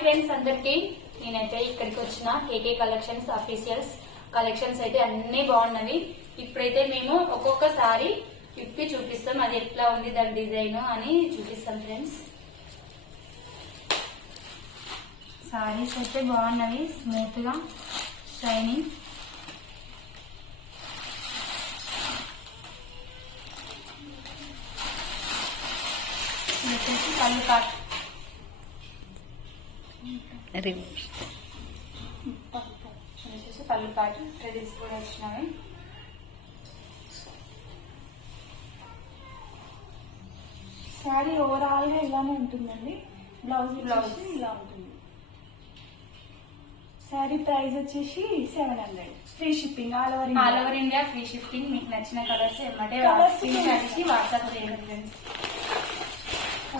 Friends అందరికి నేనైతే ఇక్కడికి వచ్చిన కేకే కలెక్షన్స్ అఫీషియల్స్ కలెక్షన్స్ అయితే అన్ని బాగున్నవి. ఇప్పుడైతే మేము ఒక్కొక్కసారి ఇప్పి చూపిస్తాం. అది ఎట్లా ఉంది దాని డిజైన్ అని చూపిస్తాం ఫ్రెండ్స్ సారీస్ అయితే బాగున్నవి. స్మూత్గా షైనింగ్ వచ్చేసి పళ్ళు పాటు ట్రెడిస్ కూడా వచ్చినవి శారీ ఓవరాల్గా ఇలానే ఉంటుందండి. బ్లౌజ్. బ్లౌజ్ ఇలా ఉంటుంది. శారీ ప్రైస్ వచ్చేసి seven hundred free shipping all over all over India free shifting మీకు నచ్చిన కలర్స్ ఏమంటే వాట్సాప్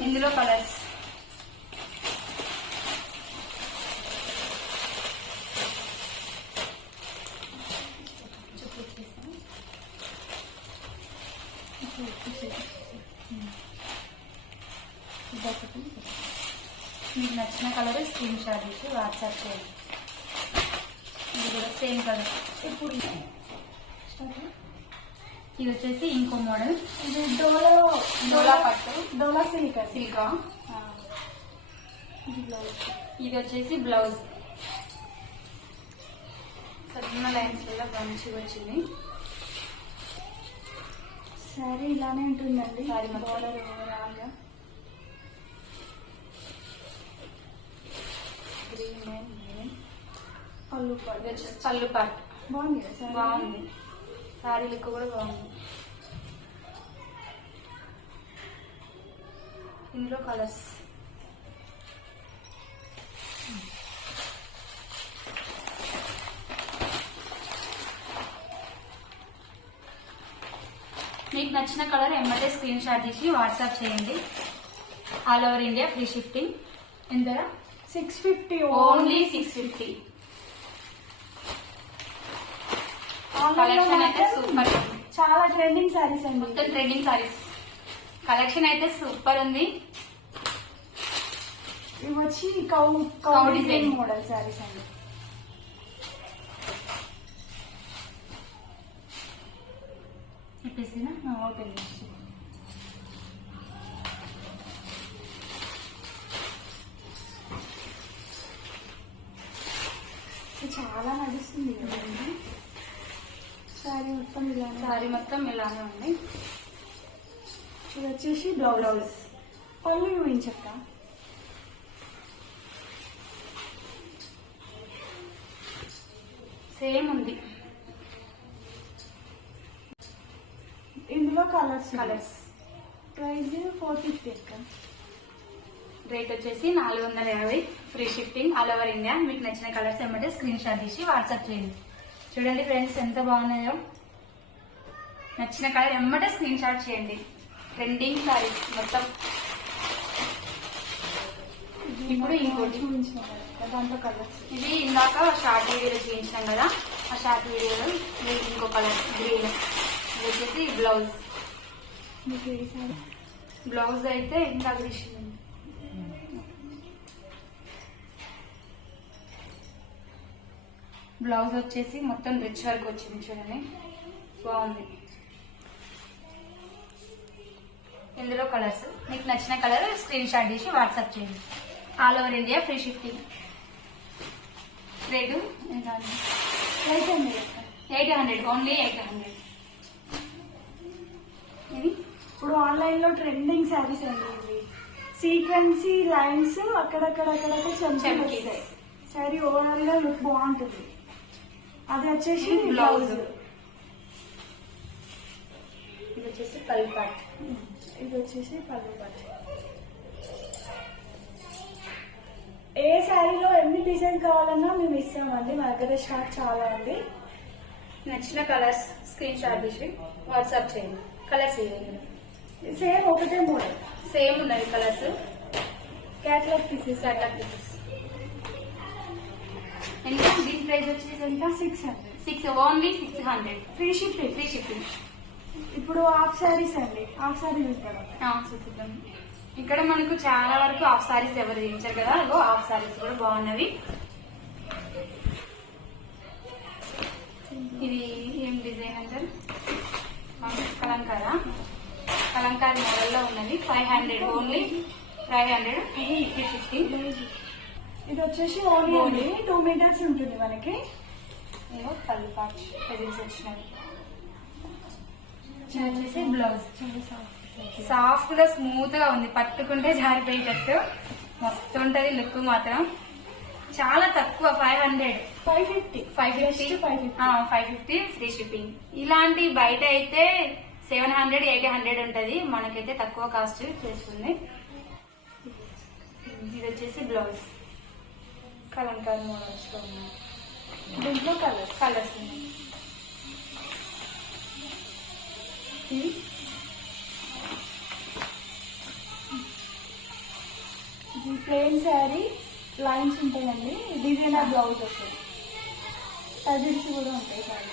ఇందులో కలర్స్ నచ్చిన కలర్ స్క్రీన్ షాట్ ఇచ్చి వాట్సాప్ చేయండి. ఇది కూడా సేమ్ కలర్. ఇప్పుడు ఇది వచ్చేసి ఇంకో మోడల్. ఇది డోలో డోలా పట్టు. డోలా సిల్క్ సిల్కా. ఇది వచ్చేసి బ్లౌజ్. సన్న లైన్స్ వల్ల మంచిగా వచ్చింది. శారీ ఇలానే ఉంటుందండి. Saree మొత్తం. పళ్ళు ఇది పళ్ళు వచ్చేసి పళ్ళు పాట్ బాగుంది శారీ బాగుంది. లుక్ కూడా బాగుంది. ఇందులో కలర్స్. మీకు నచ్చిన కలర్ ఎమ్మటే స్క్రీన్ షాట్ తీసి వాట్సాప్ చేయండి. All over India free shifting. ఎంత six fifty only six fifty collection అయితే సూపర్ చాలా ట్రెండింగ్ శారీస్ అండి. మొత్తం ట్రెండింగ్ సారీస్ కలెక్షన్ అయితే సూపర్ ఉంది. ఇవి వచ్చి కౌ కౌ డిజైన్. మోడల్ శారీస్ అండి. చెప్పేసినా ఓపెన్ చేసి ఇది చాలా నడుస్తుంది. మొత్తం ఇలా సారీ మొత్తం ఇలానే ఉంది. ఇది వచ్చేసి బ్లౌజ్. బ్లౌజ్. పళ్ళు చూపించక్క సేమ్ ఉంది. ఇందులో colours colours. Price four fifty అక్క. రేట్ వచ్చేసి నాలుగు వందల యాభై free shifting all over India. మీకు నచ్చిన కలర్స్ ఏమంటే స్క్రీన్ షాట్ తీసి వాట్సాప్ చేయండి. చూడండి ఫ్రెండ్స్ ఎంత బాగున్నాయో. నచ్చిన కలర్ ఎమ్మటే స్క్రీన్ షాట్ చేయండి. ట్రెండింగ్ సారీస్ మొత్తం. ఇప్పుడు ఇంకోటి. దాంట్లో కలర్స్ ఇది ఇందాక షార్ట్ వీడియోలో చూపించినాం కదా. ఆ షార్ట్ వీడియోలో ఇంకో కలర్ గ్రీన్ ఇది వచ్చేసి బ్లౌజ్ బ్లౌజ్ అయితే ఇందాక తీసింది బ్లౌజ్ వచ్చేసి మొత్తం రిచ్ వర్క్ వచ్చింది చూడండి. బాగుంది. ఇందులో కలర్స్ మీకు నచ్చిన కలర్ స్క్రీన్ షాట్ తీసి వాట్సాప్ చేయండి. All over India free shifting rate eight hundred only eight hundred ఇది? ఇప్పుడు ఆన్లైన్లో ట్రెండింగ్ శారీస్ అండి ఇవి. సీక్వెన్సీ లైన్స్ అక్కడక్కడ అక్కడక్కడ శారీ ఓవరాల్గా లుక్ బాగుంటుంది. అది వచ్చేసి బ్లౌజ్. బ్లౌజ్ ఇది వచ్చేసి పాట్ ఇది వచ్చేసి పళ్ళు ఏ శారీలో ఎన్ని డిజైన్ కావాలన్నా మేము ఇస్తామండి. మా దగ్గర స్టాక్ చాలా ఉంది. నచ్చిన కలర్స్ స్క్రీన్ షాట్ తీసి వాట్సాప్ చేయండి. కలర్స్ ఇవ్వండి సేమ్ ఒకటే మోడల్. సేమ్ ఉన్నది కలర్స్. క్యాట్లాగ్ పీసెస్ అట్లా పీసెస్ ఎంత? దీని ప్రైస్ వచ్చేసి ఎంత? Six hundred six only six hundred free shipping free shipping ఇప్పుడు హాఫ్ శారీస్ అండి. హాఫ్ శారీ చూపిద్దాం. ఇక్కడ మనకు చాలా వరకు హాఫ్ సారీస్ ఎవరు దించారు కదా అగో హాఫ్ సారీస్ కూడా బాగున్నవి. ఇది ఏం డిజైన్ అంటారు? కలంకార? కలంకారీ మోడల్లో ఉన్నది. Five hundred only. Five hundred three fifty. ఇది వచ్చేసి ఓన్లీ అండి. టూ మీటర్స్ ఉంటుంది మనకి. పళ్ళు పాటు పెజిల్స్ వచ్చినవి వచ్చేసి బ్లౌజ్. సాఫ్ట్గా స్మూత్గా ఉంది. పట్టుకుంటే జారిపోయేటట్టు. మస్తు ఉంటది లుక్ మాత్రం. చాలా తక్కువ five hundred five fifty five fifty five fifty five fifty free shipping ఇలాంటి బయట అయితే సెవెన్ హండ్రెడ్ ఎయిట్ హండ్రెడ్ ఉంటది. మనకైతే తక్కువ కాస్ట్ చేస్తుంది. ఇది వచ్చేసి బ్లౌజ్. కలంకారీ మోడల్స్లో ఉన్నాయి. దీంట్లో కలర్ కలర్స్ ఉన్నాయి ఇది ఇది ప్లెయిన్ శారీ లైన్స్ ఉంటాయండి. డిజైనర్ బ్లౌజ్ వస్తుంది టజిల్స్ కూడా ఉంటాయి శారీ.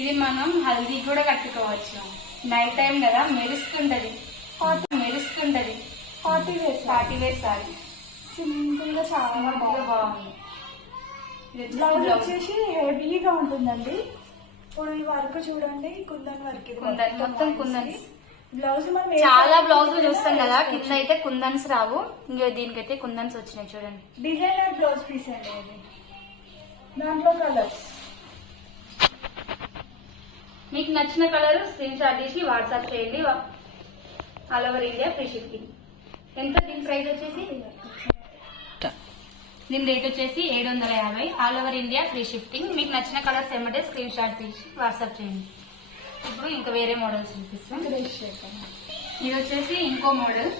ఇది మనం హల్దీ కూడా కట్టుకోవచ్చు. నైట్ టైం కదా మెరుస్తుంటది. Party మెరుస్తుంటది. Party wear party wear sari సింపుల్గా చాలా బాగుంది. బాగుంది. Blouse blouse. వచ్చేసి హెవీగా ఉంటుందండి. ఇప్పుడు ఈ వర్క్ చూడండి కుందన్ వర్క్ కుందన్ మొత్తం కుందన్స్. బ్లౌజ్ మనం చాలా మీద చూస్తాం కదా. కింద అయితే కుందన్స్ రావు ఇంకా దీనికైతే కుందన్స్ వచ్చినాయి చూడండి. డిజైనర్ బ్లౌజ్ పీస్ అండి ఇది. దాంట్లో కలర్స్ మీకు నచ్చిన కలర్ స్క్రీన్ షాట్ తీసి వాట్సాప్ చేయండి. All over India free shipping ఎంత దీని ప్రైస్ వచ్చేసి? దీని రేట్ వచ్చేసి ఏడు వందల యాభై. All over India free shifting. మీకు నచ్చిన కలర్స్ ఏమంటే స్క్రీన్ షాట్ తీసి వాట్సాప్ చేయండి. ఇప్పుడు ఇంకా వేరే మోడల్స్ చూపిస్తాం. ఇది వచ్చేసి ఇంకో మోడల్.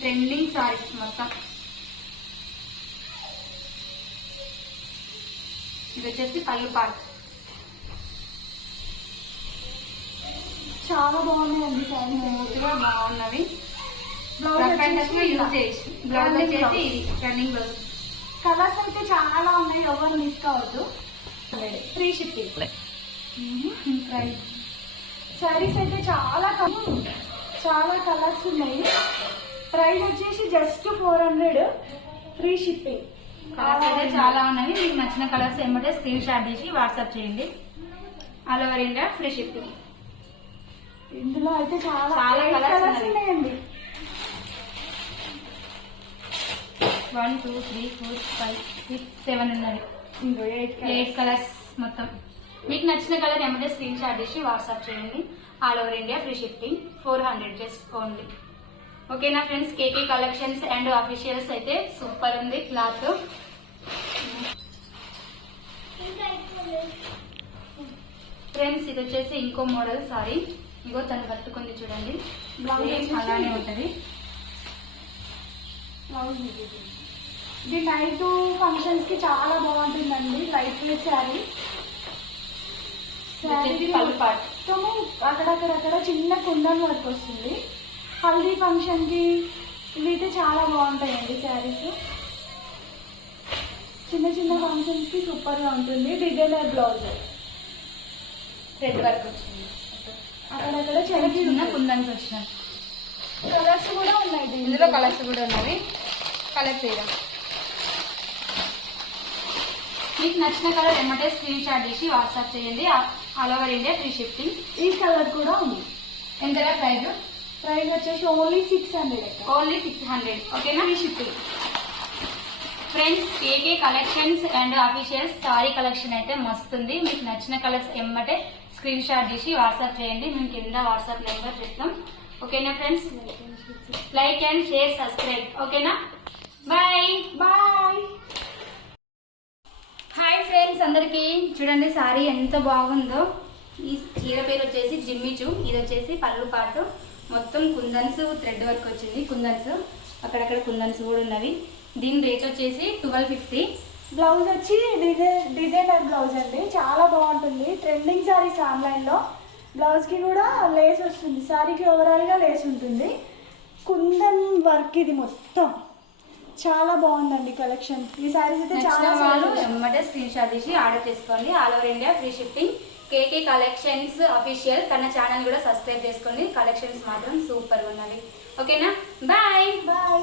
ట్రెండింగ్ సారీస్ మొత్తం. ఇది వచ్చేసి పళ్ళు పాట్ చాలా బాగున్నాయండి స్మూత్గా బాగున్నవి. బ్లౌజ్ వచ్చేసి రన్నింగ్ బ్లౌజ్ కలర్స్ అయితే చాలా ఉన్నాయి ఎవరు మిస్ కావద్దు. ఫ్రీ షిప్పింగ్ ప్రైస్ శారీస్ అయితే చాలా కమ్ చాలా కలర్స్ ఉన్నాయి. ప్రైస్ వచ్చేసి just four hundred free shipping colours అయితే చాలా ఉన్నవి మీకు నచ్చిన కలర్స్ ఏమంటే స్క్రీన్ షాట్ తీసి వాట్సాప్ చేయండి. All over India free shipping ఇందులో అయితే చాలా చాలా ఉన్నాయి. ఉన్నాయండి. One two three four five six seven ఉన్నది ఇంకో ఎయిట్ కలర్స్ మొత్తం. మీకు నచ్చిన కలర్ ఏమంటే స్క్రీన్ షాట్ చేసి వాట్సాప్ చేయండి. All over India free shipping four hundred just only ఓకేనా friends KK collections and officials అయితే సూపర్ ఉంది క్లాత్ ఫ్రెండ్స్ ఇది వచ్చేసి ఇంకో మోడల్ సారీ ఇగో తను కట్టుకుంది చూడండి. అలానే ఉంటది. ఇది నైట్ ఫంక్షన్స్కి చాలా బాగుంటుందండి లైట్ వెయిట్ శారీ పాటు. అక్కడక్కడక్కడ చిన్న కుందన్ వర్క్ వస్తుంది. హల్దీ ఫంక్షన్కి ఇవైతే చాలా బాగుంటాయండి శారీస్ చిన్న చిన్న ఫంక్షన్స్కి సూపర్గా ఉంటుంది. డిజైనర్ బ్లౌజ్ రెడ్ వర్క్ వచ్చింది అక్కడక్కడ చిన్న చిన్న చిన్న కుందన్స్ వచ్చినాయి కలర్స్ కూడా ఉన్నాయి ఇందులో కలర్స్ కూడా ఉన్నవి కలర్స్ వేయడం మీకు నచ్చిన కలర్ ఏమంటే స్క్రీన్ షాట్ చేసి వాట్సాప్ చేయండి. All over India free shifting ఈ కలర్ కూడా ఉంది. ఎంతగా ప్రైస్? ప్రైస్ వచ్చేసి only six hundred only six hundred. ఓకేనా? Free shipping friends KK collections and officials sari collection అయితే మస్తుంది మీకు నచ్చిన కలర్స్ ఎమ్మటే స్క్రీన్ షాట్ చేసి వాట్సాప్ చేయండి. మేము కింద వాట్సాప్ నెంబర్ చెప్తాం. ఓకేనా friends like and share subscribe ఓకేనా? బాయ్ బాయ్ హాయ్ ఫ్రెండ్స్ అందరికీ చూడండి సారీ ఎంత బాగుందో. ఈ చీర పేరు వచ్చేసి జిమ్మిచు ఇది వచ్చేసి పళ్ళు పాటు. మొత్తం కుందన్స్ థ్రెడ్ వర్క్ వచ్చింది కుందన్స్. అక్కడక్కడ కుందన్స్ కూడా ఉన్నవి. దీని రేట్ వచ్చేసి ట్వెల్వ్ ఫిఫ్టీ బ్లౌజ్ వచ్చి డిజైన్ డిజైనర్ బ్లౌజ్ అండి. చాలా బాగుంటుంది. ట్రెండింగ్ సారీస్ ఆన్లైన్లో బ్లౌజ్కి కూడా లేస్ వస్తుంది. సారీకి ఓవరాల్గా లేస్ ఉంటుంది. కుందన్ వర్క్ ఇది మొత్తం. చాలా బాగుందండి కలెక్షన్. ఈ సారీస్ అయితే చాలా వాళ్ళు స్క్రీన్ షాట్ తీసి ఆర్డర్ చేసుకోండి. All over India free shipping KK collections official తన ఛానల్ కూడా సబ్స్క్రైబ్ చేసుకోండి కలెక్షన్స్ మాత్రం సూపర్గా ఉన్నవి ఓకేనా బాయ్ బాయ్